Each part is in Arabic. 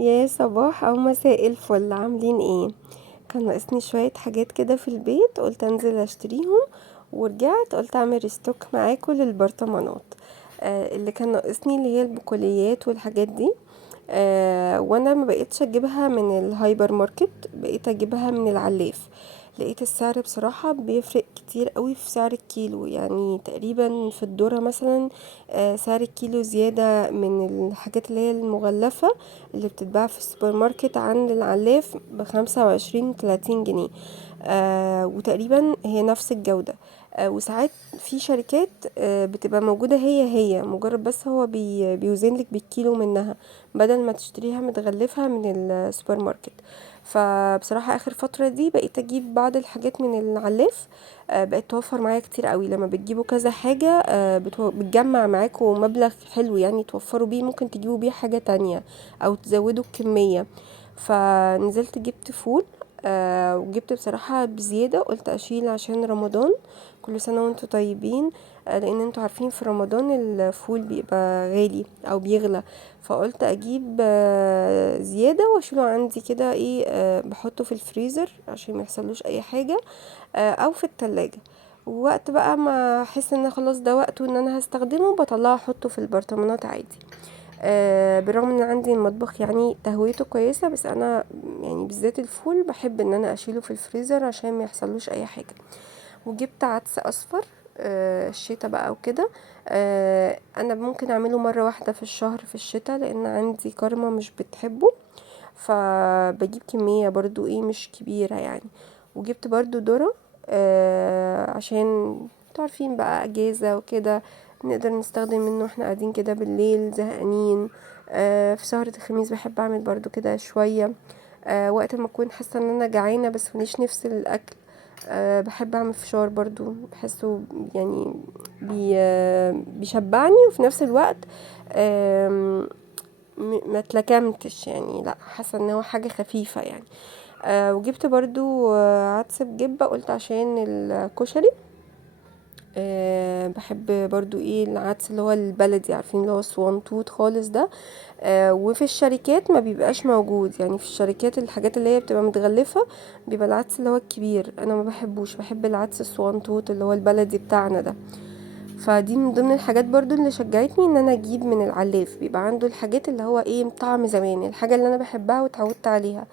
يا صباح او مساء الفل، عاملين ايه؟ كان ناقصني شوية حاجات كده في البيت، قلت انزل اشتريهم. ورجعت قلت اعمل ريستوك معاكم للبرطمانات. اللي كان ناقصني اللي هي البقوليات والحاجات دي. وانا ما بقيتش اجيبها من الهايبر ماركت، بقيت اجيبها من العلاف. لقيت السعر بصراحة بيفرق كتير قوي في سعر الكيلو، يعني تقريبا في الذرة مثلا. سعر الكيلو زيادة من الحاجات اللي هي المغلفة اللي بتتباع في السوبر ماركت عن العلاف ب25-30 جنيه. وتقريبا هي نفس الجودة. وساعات في شركات بتبقى موجودة، هي مجرد بس هو بيوزنلك بالكيلو منها، بدل ما تشتريها متغلفة من السوبر ماركت. فبصراحة اخر فترة دي بقيت اجيب بعض الحاجات من العلاف. بقت توفر معايا كتير قوي لما بتجيبوا كذا حاجة. بتجمع معاكوا مبلغ حلو، يعني توفروا بيه، ممكن تجيبوا بيه حاجة تانية او تزودوا الكمية. فنزلت جبت فول. وجبت بصراحة بزيادة، قلت اشيل عشان رمضان. كل سنة وانتوا طيبين. لان انتوا عارفين في رمضان الفول بيبقى غالي او بيغلى. فقلت اجيب زيادة واشيله عندي كده، ايه، بحطه في الفريزر عشان ما يحصلوش اي حاجة. او في التلاجة. ووقت بقى ما احس ان خلاص ده وقته ان انا هستخدمه، بطلعه احطه في البرطمانات عادي. بالرغم ان عندي المطبخ يعني تهويته كويسة، بس انا يعني بالذات الفول بحب ان انا اشيله في الفريزر عشان ما يحصلوش اي حاجة. وجبت عدس اصفر. الشتا بقى وكده. انا ممكن اعمله مرة واحدة في الشهر في الشتا، لان عندي كارما مش بتحبه. فبجيب كمية برضو ايه مش كبيرة يعني. وجبت برضو ذرة. عشان تعرفين بقى اجازة وكده، نقدر نستخدم منه احنا قاعدين كده بالليل زهقانين. في سهرة الخميس بحب اعمل برضو كده شوية. وقت ما اكون حاسة ان انا جعانة بس مليش نفس الاكل. بحب اعمل فشار برضو، بحسه يعني بيشبعني وفي نفس الوقت ما اتلكمتش، يعني لا، حاسه ان هو حاجه خفيفه يعني. وجبت برضو عدس بجبه، قلت عشان الكشري. بحب برضو ايه العدس اللي هو البلدي، عارفين اللي هو الصوانطوط خالص ده. وفي الشركات ما بيبقاش موجود، يعني في الشركات الحاجات اللي هي بتبقى متغلفة بيبقى العدس اللي هو الكبير، انا ما بحبوش، بحب العدس الصوانطوط اللي هو البلدي بتاعنا ده. فدي من ضمن الحاجات برضو اللي شجعتني ان انا اجيب من العلاف، بيبقى عنده الحاجات اللي هو ايه طعم زمان، الحاجة اللي انا بحبها واتعودت عليها.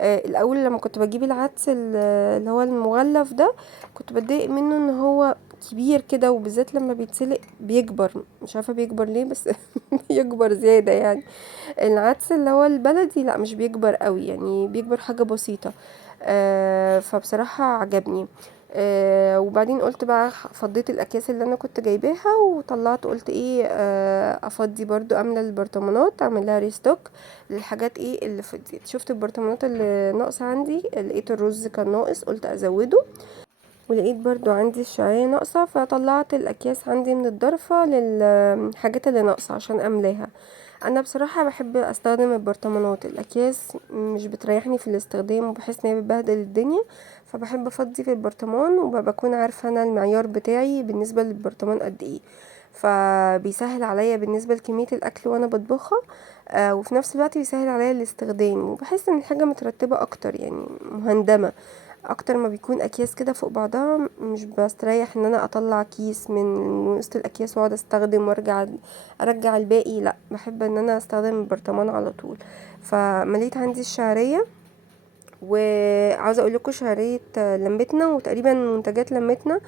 الاول لما كنت بجيب العدس اللي هو المغلف ده، كنت بتضايق منه ان هو كبير كده، وبالذات لما بيتسلق بيكبر، مش عارفه بيكبر ليه بس بيكبر زياده يعني. العدس اللي هو البلدي لا، مش بيكبر قوي، يعني بيكبر حاجه بسيطه. فبصراحه عجبني. وبعدين قلت بقى فضيت الاكياس اللي انا كنت جايباها وطلعت، قلت ايه افضي برضو، املى البرطمانات، اعمل لها ريستوك للحاجات ايه اللي فضيت. شفت البرطمانات اللي ناقصه عندي، لقيت الرز كان ناقص قلت ازوده. ولقيت برضو عندي الشعرية ناقصة، فطلعت الأكياس عندي من الضرفة للحاجات اللي ناقصة عشان أملاها. أنا بصراحة بحب أستخدم البرطمانات، الأكياس مش بتريحني في الاستخدام وبحس إن هي بتبهدل الدنيا. فبحب أفضي في البرطمان وبكون عارفة أنا المعيار بتاعي بالنسبة للبرطمان قد إيه. فبيسهل عليا بالنسبة لكمية الأكل وأنا بطبخها. وفي نفس الوقت بيسهل عليا الاستخدام، وبحس ان الحاجة مترتبة اكتر، يعني مهندمة اكتر ما بيكون اكياس كده فوق بعضها. مش بستريح ان انا اطلع كيس من وسط الاكياس واقعد استخدم وارجع ارجع الباقي، لا، بحب ان انا استخدم البرطمان على طول. فمليت عندي الشعرية. وعاوزه اقول لكم شهريه لمتنا، وتقريبا منتجات لمتنا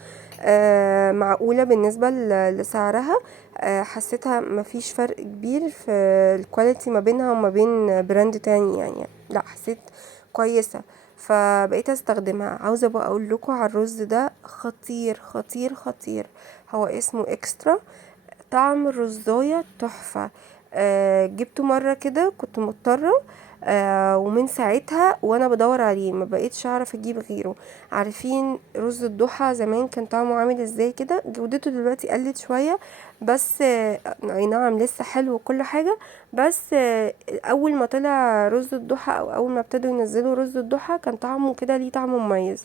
معقوله بالنسبه لسعرها. حسيتها مفيش فرق كبير في الكواليتي ما بينها وما بين براند تاني، يعني لا، حسيت كويسه. فبقيت استخدمها. عاوزه بقى اقول لكم على الرز ده خطير خطير خطير. هو اسمه اكسترا. طعم الرزاية تحفة. جبته مرة كده كنت مضطرة. ومن ساعتها وانا بدور عليه، ما بقيتش اعرف اجيب غيره. عارفين رز الضحى زمان كان طعمه عامل ازاي كده؟ جودته دلوقتي قلت شوية. بس اي نعم لسه حلو وكل حاجة. بس اول ما طلع رز الضحى، او اول ما ابتدوا ينزلوا رز الضحى، كان طعمه كده ليه طعم مميز.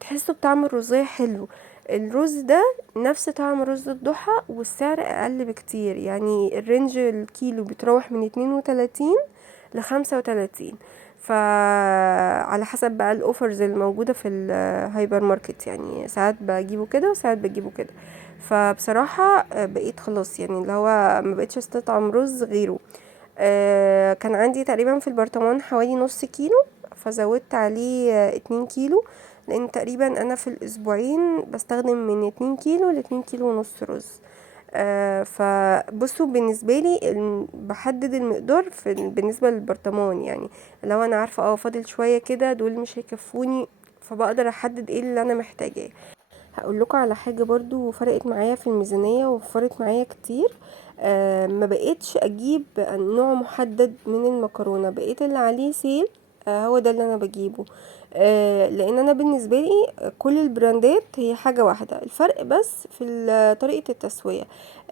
تحسه بطعم الرزاية حلو. الرز ده نفس طعم رز الضحى والسعر اقل بكتير، يعني الرينج الكيلو بيتراوح من 32 ل35. فعلى حسب بقى الاوفرز الموجودة في الهايبر ماركت، يعني ساعات بجيبه كده وساعات بجيبه كده. فبصراحة بقيت خلاص يعني اللي هو ما بقتش استطعم رز غيره. كان عندي تقريبا في البرطمان حوالي نص كيلو، فزودت عليه 2 كيلو، لان تقريبا انا في الاسبوعين بستخدم من 2 كيلو ل2 كيلو ونص رز. فبصوا بالنسبه لي بحدد المقدار بالنسبه للبرطمان، يعني لو انا عارفه فاضل شويه كده دول مش هيكفوني، فبقدر احدد ايه اللي انا محتاجاه. هقول لكم على حاجه برضو فرقت معايا في الميزانيه وفرقت معايا كتير. ما بقيتش اجيب نوع محدد من المكرونه، بقيت اللي عليه سيل هو ده اللي انا بجيبه. لان انا بالنسبه لي كل البراندات هي حاجه واحده، الفرق بس في طريقه التسويه.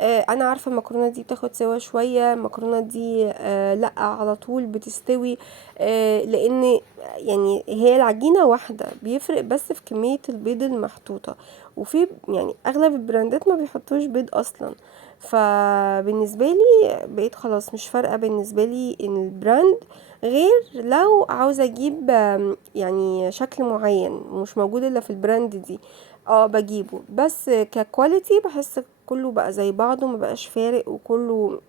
انا عارفه المكرونه دي بتاخد سوا شويه، المكرونه دي لا على طول بتستوي. لان يعني هي العجينه واحده، بيفرق بس في كميه البيض المحطوطه. وفي يعني اغلب البراندات ما بيحطوش بيض اصلا. فبالنسبه لي بقيت خلاص مش فارقه بالنسبه لي ان البراند، غير لو عاوزه اجيب يعني شكل معين مش موجود الا في البراند دي بجيبه. بس ككواليتي بحس كله بقى زي بعضه، ما بقاش فارق وكله.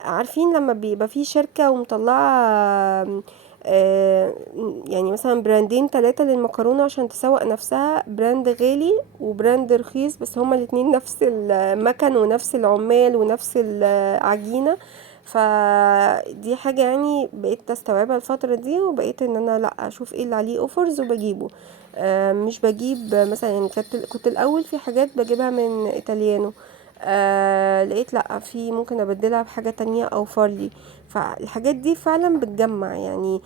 عارفين لما بيبقى في شركة ومطلعة آه، يعني مثلا براندين 3 للمكرونة عشان تسوق نفسها، براند غالي وبراند رخيص، بس هما الاتنين نفس المكن ونفس العمال ونفس العجينة. فدي حاجة يعني بقيت استوعبها الفترة دي، وبقيت ان انا لا اشوف ايه اللي عليه اوفرز وبجيبه. مش بجيب مثلا، يعني كنت الاول في حاجات بجيبها من ايطاليانو، لقيت لا في ممكن ابدلها بحاجة تانية اوفر لي. فالحاجات دي فعلا بتجمع يعني.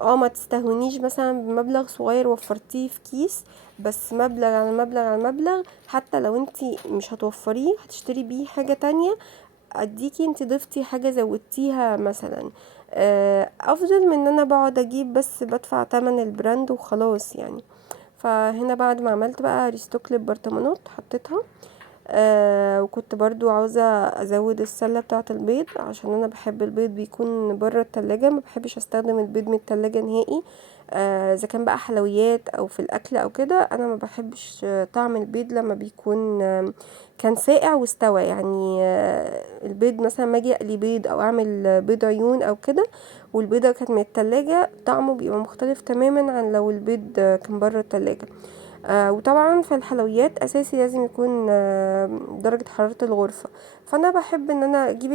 ما تستهونيش مثلا بمبلغ صغير وفرتيه في كيس، بس مبلغ على مبلغ على مبلغ، حتى لو انتي مش هتوفريه هتشتري بيه حاجة تانية، اديكي انتي ضفتي حاجة زودتيها مثلا. افضل من ان انا بقعد اجيب بس بدفع تمن البراند وخلاص يعني. فهنا بعد ما عملت بقى ريستوك للبرطمانات حطيتها. وكنت برضو عاوزة ازود السلة بتاعة البيض، عشان انا بحب البيض بيكون برا التلاجة، ما بحبش استخدم البيض من التلاجة نهائي. اذا كان بقى حلويات او في الاكل او كده، انا ما بحبش طعم البيض لما بيكون كان ساقع واستوى. يعني البيض مثلا ما اجي اقلي بيض او اعمل بيض عيون او كده والبيضة كانت من التلاجة، طعمه بيبقى مختلف تماما عن لو البيض كان برا التلاجة. وطبعا في الحلويات اساسي لازم يكون درجة حرارة الغرفة. فانا بحب ان انا اجيب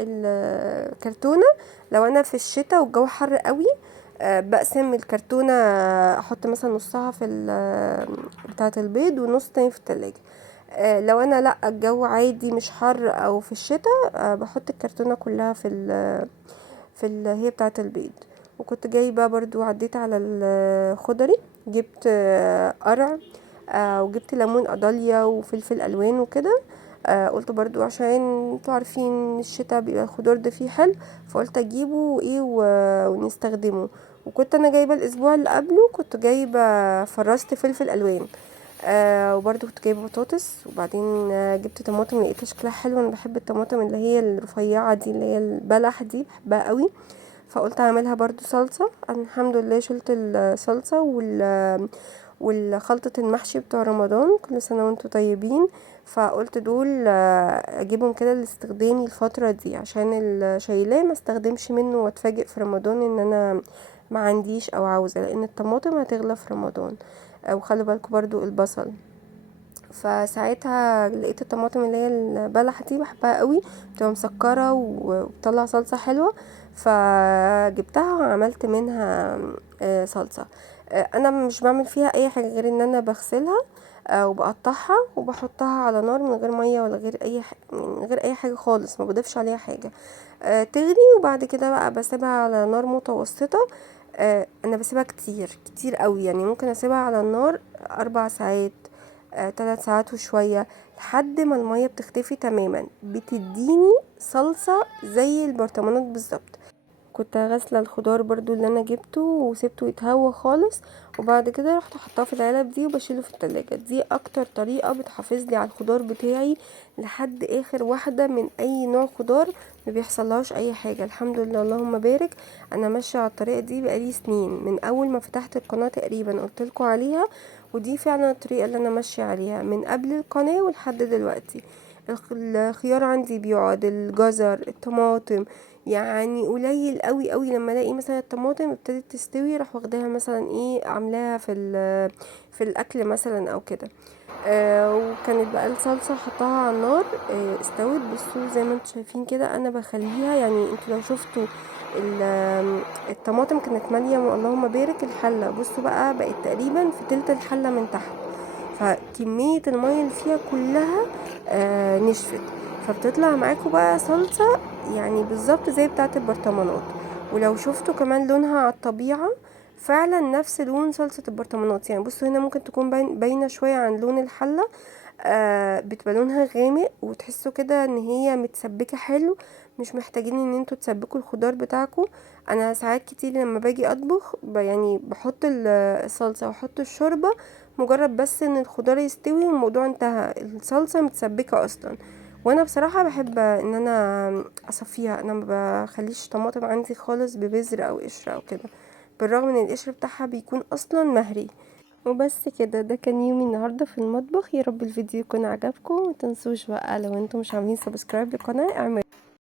الكرتونة لو انا في الشتاء والجو حر قوي. بقسم الكرتونة، احط مثلا نصها في بتاعة البيض ونص تاني في التلاجة. لو انا لا الجو عادي مش حر او في الشتاء، بحط الكرتونة كلها هي بتاعة البيض. وكنت جايبة برضو عديت على الخضري، جبت قرع، وجبت ليمون قضاليا وفلفل الوان وكده. قلت برضو عشان انتوا عارفين الشتاء بيبقى الخضار ده فيه حلو، فقلت اجيبه وايه ونستخدمه. وكنت انا جايبه الاسبوع اللي قبله كنت جايبه فرست فلفل الوان. وبرضو كنت جايبه بطاطس، وبعدين جبت طماطم لقيتها شكلها حلو، انا بحب الطماطم اللي هي الرفيعه دي اللي هي البلح دي، بحبها قوي. فقلت اعملها برضو صلصة. أنا الحمد لله شلت الصلصة والخلطة المحشي بتوع رمضان، كل سنة وانتوا طيبين. فقلت دول اجيبهم كده لاستخدامي الفترة دي، عشان الشايلاه ما استخدمش منه واتفاجئ في رمضان ان انا ما عنديش او عاوزة، لان الطماطم هتغلى في رمضان. وخلوا بالكم برضو البصل. فساعتها لقيت الطماطم اللي هي البلح دي بحبها قوي، بتبقى مسكرة وبتطلع صلصة حلوة. فجبتها وعملت منها صلصة. انا مش بعمل فيها اي حاجة غير ان انا بغسلها وبقطعها وبحطها على نار من غير مية ولا غير من غير اي حاجة خالص، ما بضيفش عليها حاجة. تغلي، وبعد كده بقى بسيبها على نار متوسطة. انا بسيبها كتير كتير قوي، يعني ممكن اسيبها على النار 4 ساعات، 3 ساعات وشوية، لحد ما المية بتختفي تماما، بتديني صلصة زي البرطمانات بالظبط. كنت غاسله الخضار برضو اللي انا جبته وسبته يتهوى خالص، وبعد كده رحت حطاه في العلب دي وبشيله في التلاجة. دي اكتر طريقه بتحافظ لي على الخضار بتاعي لحد اخر واحده من اي نوع خضار، ما بيحصلهاش اي حاجه الحمد لله اللهم بارك. انا ماشيه على الطريقه دي بقالي سنين، من اول ما فتحت القناه تقريبا قلتلكوا عليها، ودي فعلا الطريقه اللي انا ماشيه عليها من قبل القناه ولحد دلوقتي. الخيار عندي بيقعد، الجزر، الطماطم، يعني قليل قوي قوي لما الاقي مثلا الطماطم ابتدت تستوي راح واخداها مثلا ايه عاملاها في الاكل مثلا او كده. وكانت بقى الصلصه حطاها على النار، استوت. بصوا زي ما انتم شايفين كده انا بخليها، يعني انتوا لو شفتوا الطماطم كانت ماليه اللهم بارك الحله، بصوا بقى بقت تقريبا في تلت الحله من تحت، فكميه الميه اللي فيها كلها نشفت، فبتطلع معاكم بقى صلصه يعني بالظبط زي بتاعه البرطمانات. ولو شفتوا كمان لونها على الطبيعه فعلا نفس لون صلصة البرطمانات. يعني بصوا هنا ممكن تكون باينة شوية عن لون الحلة، بتبقى لونها غامق وتحسوا كده ان هي متسبكة حلو، مش محتاجين ان انتوا تسبكوا الخضار بتاعكم. انا ساعات كتير لما باجي اطبخ يعني بحط الصلصة واحط الشوربة، مجرد بس ان الخضار يستوي والموضوع انتهى، الصلصة متسبكة اصلا. وانا بصراحة بحب ان انا اصفيها، انا ما بخليش طماطم عندي خالص ببذر او قشر او كده، بالرغم ان القشر بتاعها بيكون اصلا مهري. وبس كده، ده كان يومي النهارده في المطبخ. يا رب الفيديو يكون عجبكم، متنسوش بقى لو انتم مش عاملين سبسكرايب للقناه اعملوا